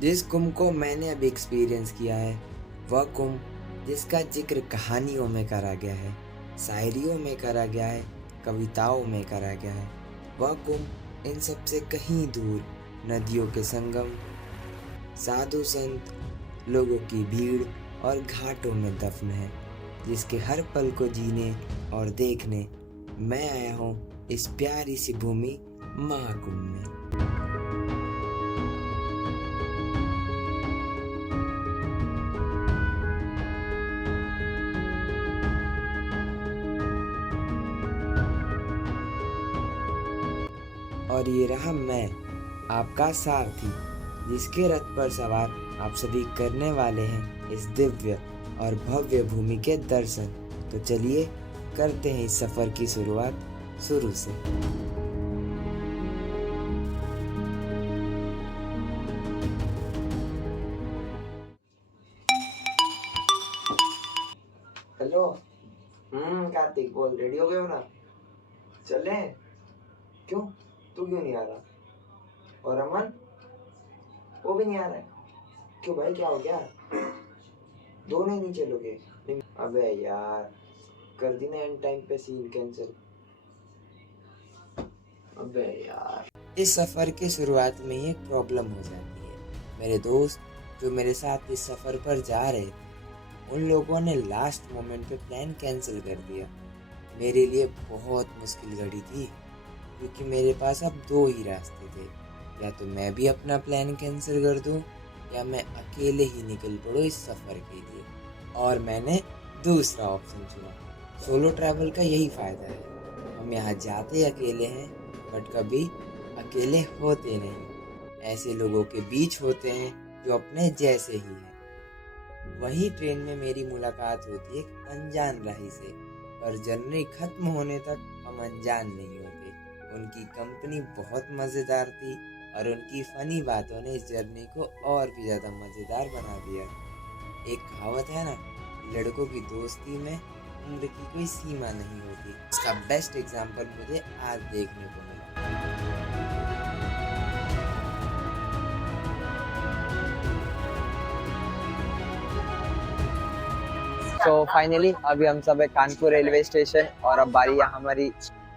जिस कुंभ को मैंने अब एक्सपीरियंस किया है, वह कुंभ जिसका जिक्र कहानियों में करा गया है, शायरियों में करा गया है, कविताओं में करा गया है, वह कुंभ इन सब से कहीं दूर नदियों के संगम, साधु संत, लोगों की भीड़ और घाटों में दफन है, जिसके हर पल को जीने और देखने मैं आया हूँ इस प्यारी सी भूमि महाकुंभ में। और ये रहा मैं, आपका सारथी, जिसके रथ पर सवार आप सभी करने वाले हैं इस दिव्य और भव्य भूमि के दर्शन। तो चलिए करते हैं इस सफर की शुरुआत शुरू से। हेलो। कार्तिक बोल, रेडी हो गए हो ना? चले? क्यों? तू क्यों नहीं आ रहा? और अमन, वो भी नहीं आ रहा है? क्यों भाई, क्या हो गया? दोनों ही नहीं चलोगे? अबे यार, कर दी ना एंड टाइम पे सीन कैंसिल। अबे यार, इस सफर की शुरुआत में ही एक प्रॉब्लम हो जाती है। मेरे दोस्त जो मेरे साथ इस सफर पर जा रहे थे, उन लोगों ने लास्ट मोमेंट पे प्लान कैंसिल कर दिया। मेरे लिए बहुत मुश्किल घड़ी थी, क्योंकि मेरे पास अब दो ही रास्ते थे। या तो मैं भी अपना प्लान कैंसिल कर दूं, या मैं अकेले ही निकल पड़ूं इस सफ़र के लिए। और मैंने दूसरा ऑप्शन चुना। सोलो ट्रैवल का यही फ़ायदा है, हम यहाँ जाते अकेले हैं बट कभी अकेले होते नहीं। ऐसे लोगों के बीच होते हैं जो अपने जैसे ही हैं। वही ट्रेन में मेरी मुलाकात होती है एक अनजान राही से, पर जर्नी खत्म होने तक हम अनजान नहीं होते। उनकी कंपनी बहुत मज़ेदार थी और उनकी फ़नी बातों ने इस जर्नी को और भी ज़्यादा मज़ेदार बना दिया। एक कहावत है ना, लड़कों की दोस्ती में उम्र की कोई सीमा नहीं होती। इसका बेस्ट एग्जाम्पल मुझे आज देखने को मिला। तो फाइनली अभी हम सब है कानपुर रेलवे स्टेशन और अब बारी है हमारी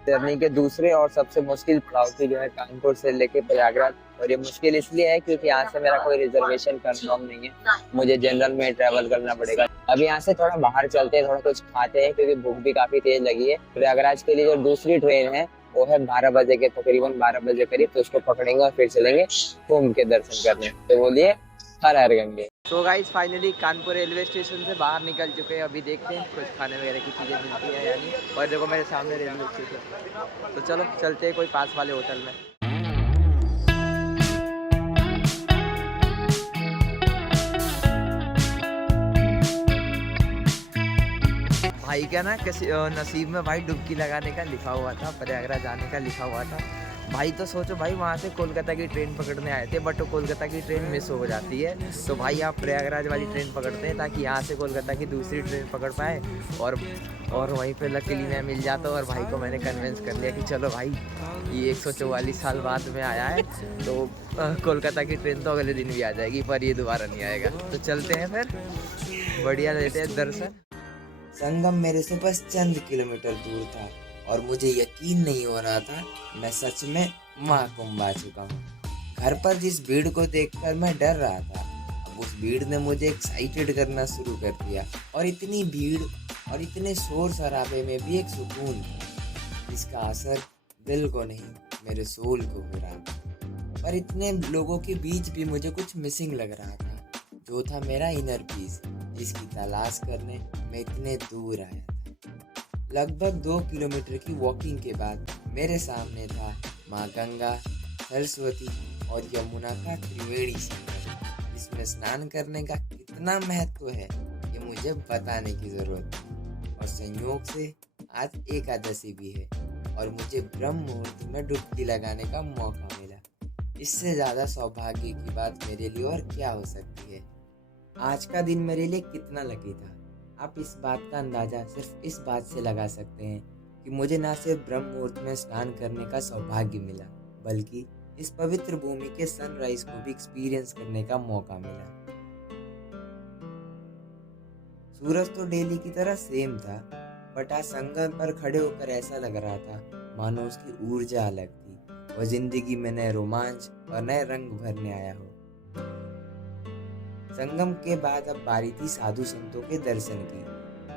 जर्नी के दूसरे और सबसे मुश्किल पड़ाव की, जो है कानपुर से लेके प्रयागराज। और ये मुश्किल इसलिए है क्योंकि यहाँ से मेरा कोई रिजर्वेशन कंफर्म नहीं है, मुझे जनरल में ट्रेवल करना पड़ेगा। अभी यहाँ से थोड़ा बाहर चलते हैं, थोड़ा कुछ खाते हैं क्योंकि भूख भी काफी तेज लगी है। प्रयागराज के लिए जो दूसरी ट्रेन है वो है 12 बजे के, तकरीबन 12 बजे करीब, तो उसको पकड़ेंगे और फिर चलेंगे कुंभ के दर्शन करने। तो बोलिए हर हर गंगे। तो guys finally Kanpur railway station से बाहर निकल चुके हैं। अभी देखते हैं कुछ खाने वगैरह की चीज़ें मिलती है या नहीं। और देखो मेरे सामने रेलवे स्टेशन, तो चलो चलते हैं कोई पास वाले होटल में। भाई क्या ना, किसी नसीब में भाई डुबकी लगाने का लिखा हुआ था, प्रयागराज जाने का लिखा हुआ था। भाई तो सोचो भाई, वहाँ से कोलकाता की ट्रेन पकड़ने आए थे बट कोलकाता की ट्रेन मिस हो जाती है। तो भाई आप प्रयागराज वाली ट्रेन पकड़ते हैं ताकि यहाँ से कोलकाता की दूसरी ट्रेन पकड़ पाए। और वहीं पे लकीली मैं मिल जाता हूँ। और भाई को मैंने कन्विंस कर लिया कि चलो भाई, ये 144 साल बाद में आया है तो कोलकाता की ट्रेन तो अगले दिन भी आ जाएगी, पर ये दोबारा नहीं आएगा। तो चलते हैं फिर, बढ़िया लेते हैं दर्शन। संगम मेरे से बस चंद किलोमीटर दूर था और मुझे यकीन नहीं हो रहा था मैं सच में महाकुंभ आ चुका हूँ। घर पर जिस भीड़ को देखकर मैं डर रहा था, अब उस भीड़ ने मुझे एक्साइटेड करना शुरू कर दिया। और इतनी भीड़ और इतने शोर शराबे में भी एक सुकून था, जिसका असर दिल को नहीं, मेरे सोल को हो रहा था। पर इतने लोगों के बीच भी मुझे कुछ मिसिंग लग रहा था, जो था मेरा इनर पीस, जिसकी तलाश करने मैं इतने दूर आया था। लगभग 2 किलोमीटर की वॉकिंग के बाद मेरे सामने था माँ गंगा, सरस्वती और यमुना का त्रिवेणी संगम, जिसमें स्नान करने का कितना महत्व है ये मुझे बताने की जरूरत नहीं। और संयोग से आज एकादशी भी है और मुझे ब्रह्म मुहूर्त में डुबकी लगाने का मौका मिला। इससे ज़्यादा सौभाग्य की बात मेरे लिए और क्या हो सकती है। आज का दिन मेरे लिए कितना लकी था, आप इस बात का अंदाज़ा सिर्फ इस बात से लगा सकते हैं कि मुझे ना सिर्फ ब्रह्म मुहूर्त में स्नान करने का सौभाग्य मिला, बल्कि इस पवित्र भूमि के सनराइज को भी एक्सपीरियंस करने का मौका मिला। सूरज तो दिल्ली की तरह सेम था, बट आज संगम पर खड़े होकर ऐसा लग रहा था मानो उसकी ऊर्जा अलग थी, वह जिंदगी में नए रोमांच और नए रंग भरने आया हो। संगम के बाद अब बारी थी साधु संतों के दर्शन की,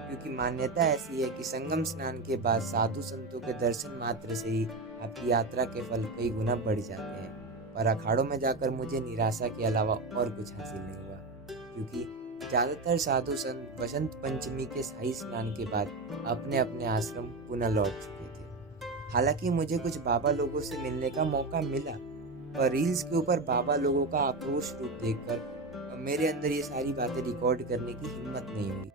क्योंकि मान्यता ऐसी है कि संगम स्नान के बाद साधु संतों के दर्शन मात्र से ही आपकी यात्रा के फल कई गुना बढ़ जाते हैं। पर अखाड़ों में जाकर मुझे निराशा के अलावा और कुछ हासिल नहीं हुआ, क्योंकि ज्यादातर साधु संत वसंत पंचमी के शाही स्नान के बाद अपने अपने आश्रम पुनः लौट चुके थे। हालांकि मुझे कुछ बाबा लोगों से मिलने का मौका मिला, पर रील्स के ऊपर बाबा लोगों का आक्रोश रूप देखकर मेरे अंदर ये सारी बातें रिकॉर्ड करने की हिम्मत नहीं हुई।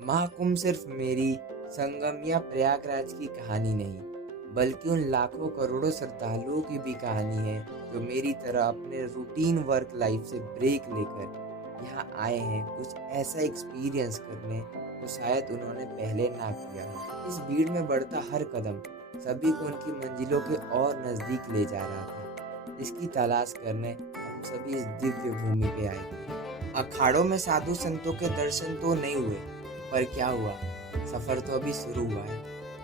महाकुंभ सिर्फ मेरी, संगम या प्रयागराज की कहानी नहीं, बल्कि उन लाखों करोड़ों श्रद्धालुओं की भी कहानी है जो मेरी तरह अपने रूटीन वर्क लाइफ से ब्रेक लेकर यहाँ आए हैं कुछ ऐसा एक्सपीरियंस करने तो शायद उन्होंने पहले ना किया हो। इस भीड़ में बढ़ता हर कदम सभी को उनकी मंजिलों के और नज़दीक ले जा रहा था। इसकी तलाश करने हम सभी इस दिव्य भूमि पे आए थे। अखाड़ों में साधु संतों के दर्शन तो नहीं हुए, पर क्या हुआ, सफर तो अभी शुरू हुआ है।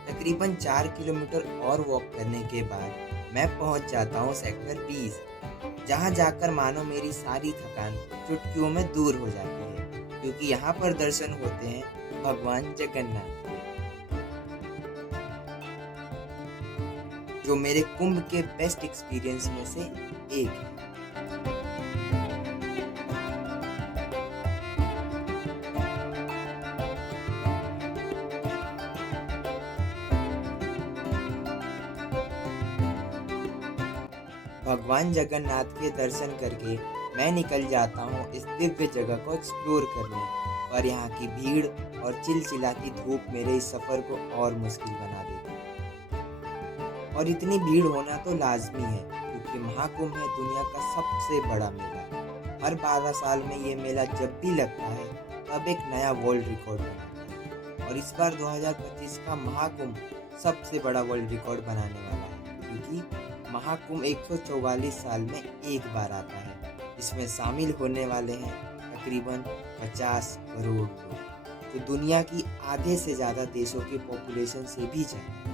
तकरीबन 4 किलोमीटर और वॉक करने के बाद मैं पहुंच जाता हूं सेक्टर 20, जहां जाकर मानो मेरी सारी थकान चुटकियों में दूर हो जाती है, क्योंकि यहाँ पर दर्शन होते हैं भगवान जगन्नाथ के, जो मेरे कुंभ के बेस्ट एक्सपीरियंस में से एक है। भगवान जगन्नाथ के दर्शन करके मैं निकल जाता हूँ इस दिव्य जगह को एक्सप्लोर करने, पर यहाँ की भीड़ और चिलचिलाती धूप मेरे इस सफ़र को और मुश्किल बना देती है। और इतनी भीड़ होना तो लाजमी है, क्योंकि महाकुंभ है दुनिया का सबसे बड़ा मेला। हर 12 साल में ये मेला जब भी लगता है तब एक नया वर्ल्ड रिकॉर्ड बनाता है, और इस बार 2025 का महाकुंभ सबसे बड़ा वर्ल्ड रिकॉर्ड बनाने वाला है, क्योंकि महाकुंभ 144 साल में एक बार आता है। इसमें शामिल होने वाले हैं तकरीबन 50 करोड़ लोग, जो दुनिया की आधे से ज़्यादा देशों के पॉपुलेशन से भी ज़्यादा।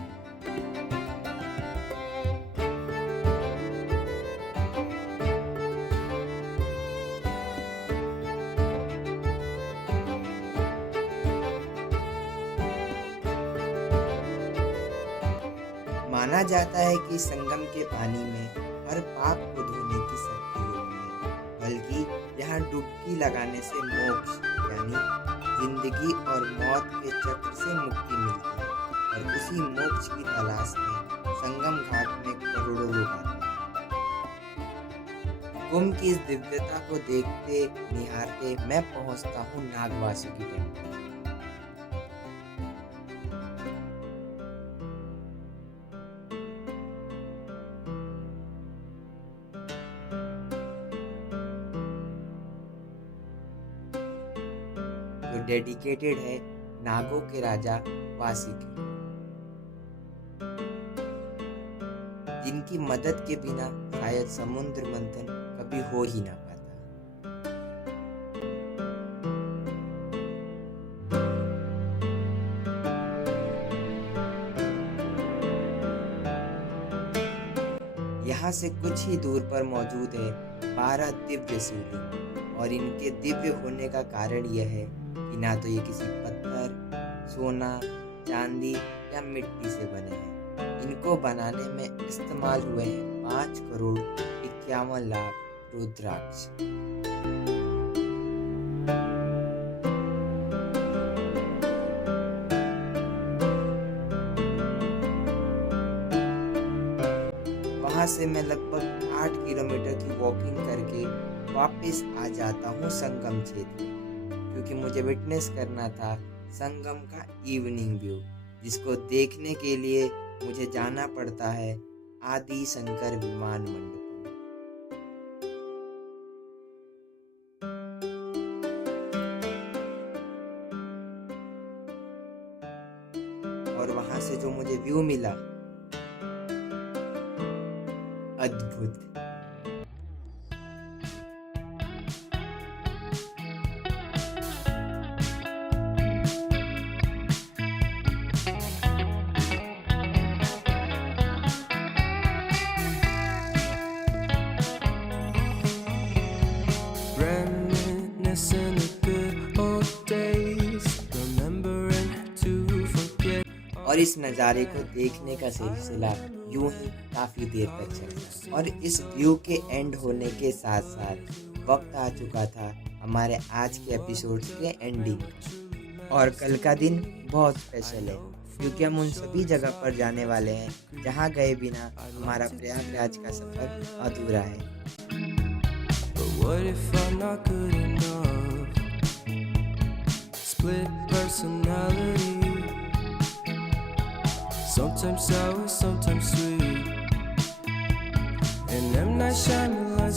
माना जाता है कि संगम के पानी में हर पाप को धोने की शक्ति होती है, बल्कि यहाँ डुबकी लगाने से मोक्ष यानी जिंदगी और मौत के चक्र से मुक्ति मिलती है, और उसी मोक्ष की तलाश में संगम घाट में करोड़ों लोग आते हैं। कुंभ की इस दिव्यता को देखते निहारते मैं पहुँचता हूँ नागवासुकी टेम्पल। जो डेडिकेटेड है नागों के राजा वासुकी, जिनकी मदद के बिना शायद समुद्र मंथन कभी हो ही ना पाता। यहाँ से कुछ ही दूर पर मौजूद है 12 दिव्य शिवलिंग, और इनके दिव्य होने का कारण यह है कि ना तो ये किसी पत्थर, सोना, चांदी या मिट्टी से बने हैं। इनको बनाने में इस्तेमाल हुए हैं 5 करोड़ 51 लाख रुद्राक्ष। वहाँ से मैं लगभग 8 किलोमीटर की वॉकिंग करके वापस आ जाता हूँ संगम क्षेत्र, क्योंकि मुझे विटनेस करना था संगम का इवनिंग व्यू, जिसको देखने के लिए मुझे जाना पड़ता है आदि शंकर विमान मंडपम। और वहां से जो मुझे व्यू मिला अद्भुत। Reminiscing the good old days, remembering to forget. और इस नज़ारे को देखने का सिलसिला यूं ही काफ़ी देर तक चला और इस व्यू के एंड होने के साथ साथ वक्त आ चुका था हमारे आज के एपिसोड्स के एंडिंग। और कल का दिन बहुत स्पेशल है क्योंकि हम उन सभी जगह पर जाने वाले हैं जहां गए बिना हमारा प्रयागराज का सफ़र अधूरा है। But what if I'm not good enough? Split personality, sometimes sour, sometimes sweet. And M. Night Shyamalan